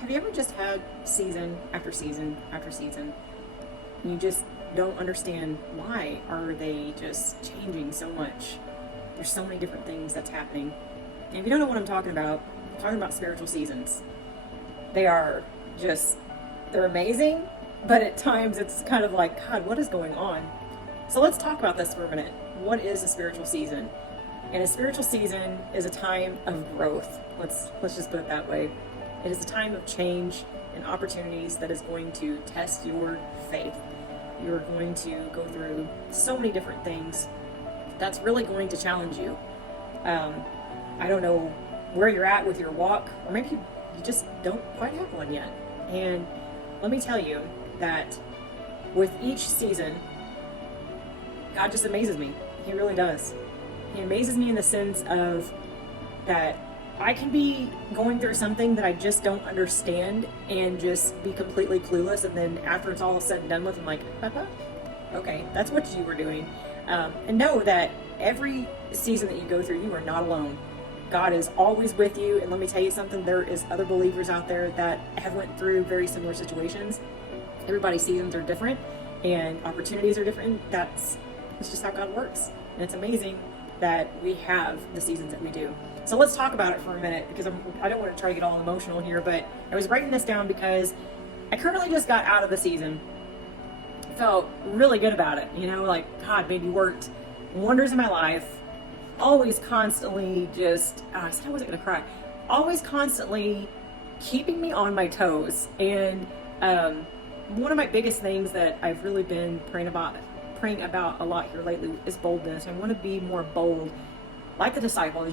Have you ever just had season after season after season? And you just don't understand why are they just changing so much? There's so many different things that's happening. And if you don't know what I'm talking about spiritual seasons. They are just, they're amazing, but at times it's kind of like, God, what is going on? So let's talk about this for a minute. What is a spiritual season? And a spiritual season is a time of growth. Let's just put it that way. It is a time of change and opportunities that is going to test your faith. You're going to go through so many different things that's really going to challenge you. I don't know where you're at with your walk, or maybe you just don't quite have one yet. And let me tell you that with each season, God just amazes me. He really does. He amazes me in the sense of that I can be going through something that I just don't understand and just be completely clueless, and then after it's all said and done with, I'm like, okay, that's what you were doing. And know that every season that you go through, you are not alone. God is always with you, and let me tell you something, there is other believers out there that have went through very similar situations. Everybody's seasons are different, and opportunities are different. It's just how God works. And it's amazing that we have the seasons that we do. So let's talk about it for a minute, because I don't want to try to get all emotional here, but I was writing this down because I currently just got out of the season. Felt really good about it, like God maybe worked wonders in my life. Always constantly just, I said I wasn't going to cry. Always constantly keeping me on my toes. And one of my biggest things that I've really been praying about a lot here lately is boldness. I want to be more bold, like the disciples.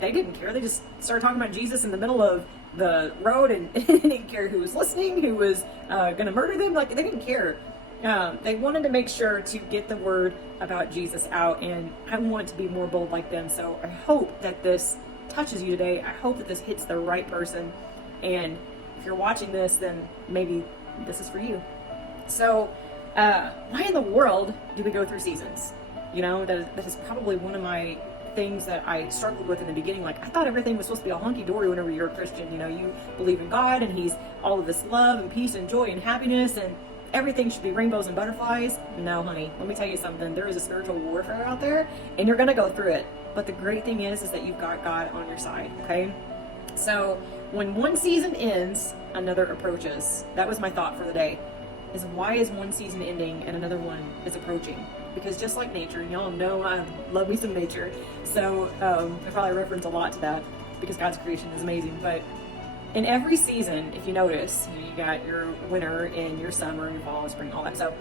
They didn't care. They just started talking about Jesus in the middle of the road, and they didn't care who was listening, who was going to murder them. Like, they didn't care. They wanted to make sure to get the word about Jesus out, and I want to be more bold like them. So I hope that this touches you today. I hope that this hits the right person, and if you're watching this, then maybe this is for you. So why in the world do we go through seasons? That is probably one of my things that I struggled with in the beginning. Like, I thought everything was supposed to be all hunky-dory whenever you're a Christian. You believe in God, and He's all of this love and peace and joy and happiness, and everything should be rainbows and butterflies. No, honey, let me tell you something. There is a spiritual warfare out there, and you're going to go through it. But the great thing is that you've got God on your side, okay? So when one season ends, another approaches. That was my thought for the day, is why is one season ending and another one is approaching? Because just like nature, and y'all know I love me some nature, so I probably reference a lot to that because God's creation is amazing. But in every season, if you notice, you got your winter and your summer, your fall, spring, all that. So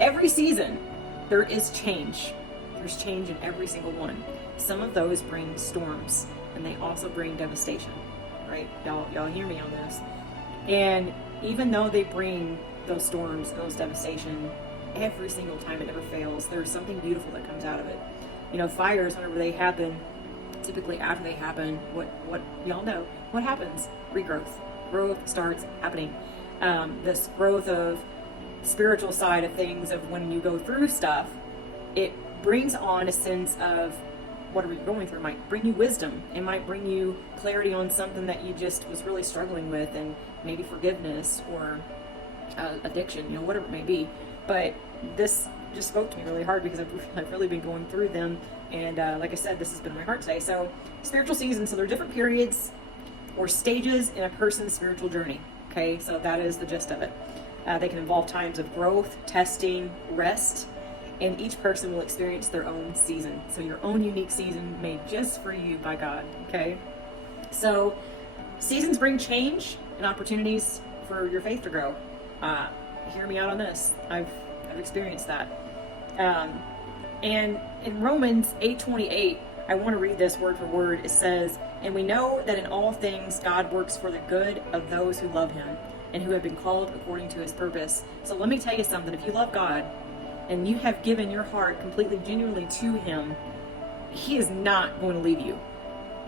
every season, there is change. There's change in every single one. Some of those bring storms, and they also bring devastation, right? Y'all hear me on this. And even though they bring those storms and those devastation, every single time, it never fails, there's something beautiful that comes out of it. Fires, whenever they happen, typically after they happen, what y'all know, what happens? Regrowth. Growth starts happening. This growth of spiritual side of things, of when you go through stuff, it brings on a sense of whatever you're going through. It might bring you wisdom. It might bring you clarity on something that you just was really struggling with, and maybe forgiveness or addiction, whatever it may be. But this just spoke to me really hard because I've really been going through them. And like I said, this has been my heart today. So spiritual seasons, so there are different periods or stages in a person's spiritual journey. Okay, so that is the gist of it. They can involve times of growth, testing, rest, and each person will experience their own season. So your own unique season made just for you by God. Okay, so seasons bring change and opportunities for your faith to grow. Hear me out on this. I've experienced that. And in Romans 8:28, I want to read this word for word. It says, "And we know that in all things God works for the good of those who love Him and who have been called according to His purpose." So let me tell you something. If you love God and you have given your heart completely, genuinely to Him, He is not going to leave you.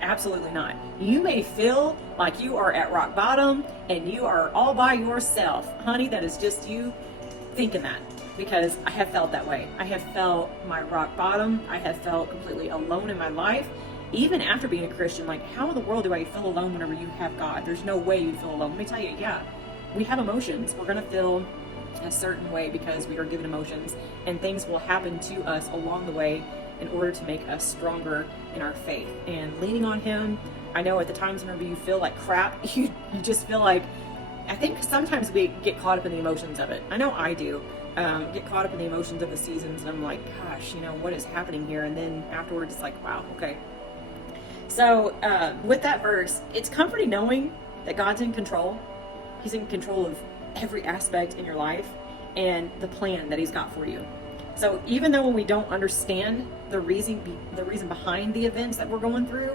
Absolutely not. You may feel like you are at rock bottom and you are all by yourself. Honey, that is just you thinking that, because I have felt that way. I have felt my rock bottom. I have felt completely alone in my life. even after being a Christian, like, how in the world do I feel alone whenever you have God? There's no way you'd feel alone. Let me tell you, yeah, we have emotions. We're going to feel a certain way because we are given emotions, and things will happen to us along the way in order to make us stronger in our faith. And leaning on Him, I know at the times whenever you feel like crap, you just feel like, I think sometimes we get caught up in the emotions of it. I know I do. Get caught up in the emotions of the seasons, and I'm like, gosh, what is happening here? And then afterwards, it's like, wow, okay. So with that verse, it's comforting knowing that God's in control. He's in control of every aspect in your life and the plan that He's got for you. So even though when we don't understand the reason behind the events that we're going through,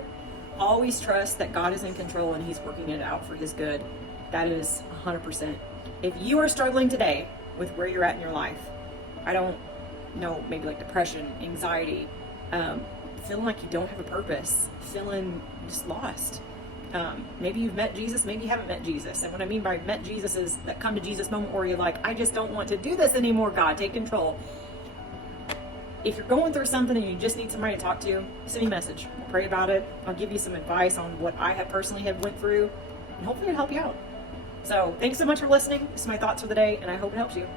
always trust that God is in control and He's working it out for His good. That is 100%. If you are struggling today with where you're at in your life, I don't know, maybe like depression, anxiety, feeling like you don't have a purpose, feeling just lost. Maybe you've met Jesus, maybe you haven't met Jesus. And what I mean by met Jesus is that come to Jesus moment where you're like, I just don't want to do this anymore, God, take control. If you're going through something and you just need somebody to talk to, send me a message. We'll pray about it. I'll give you some advice on what I have personally went through, and hopefully it'll help you out. So thanks so much for listening. This is my thoughts for the day, and I hope it helps you.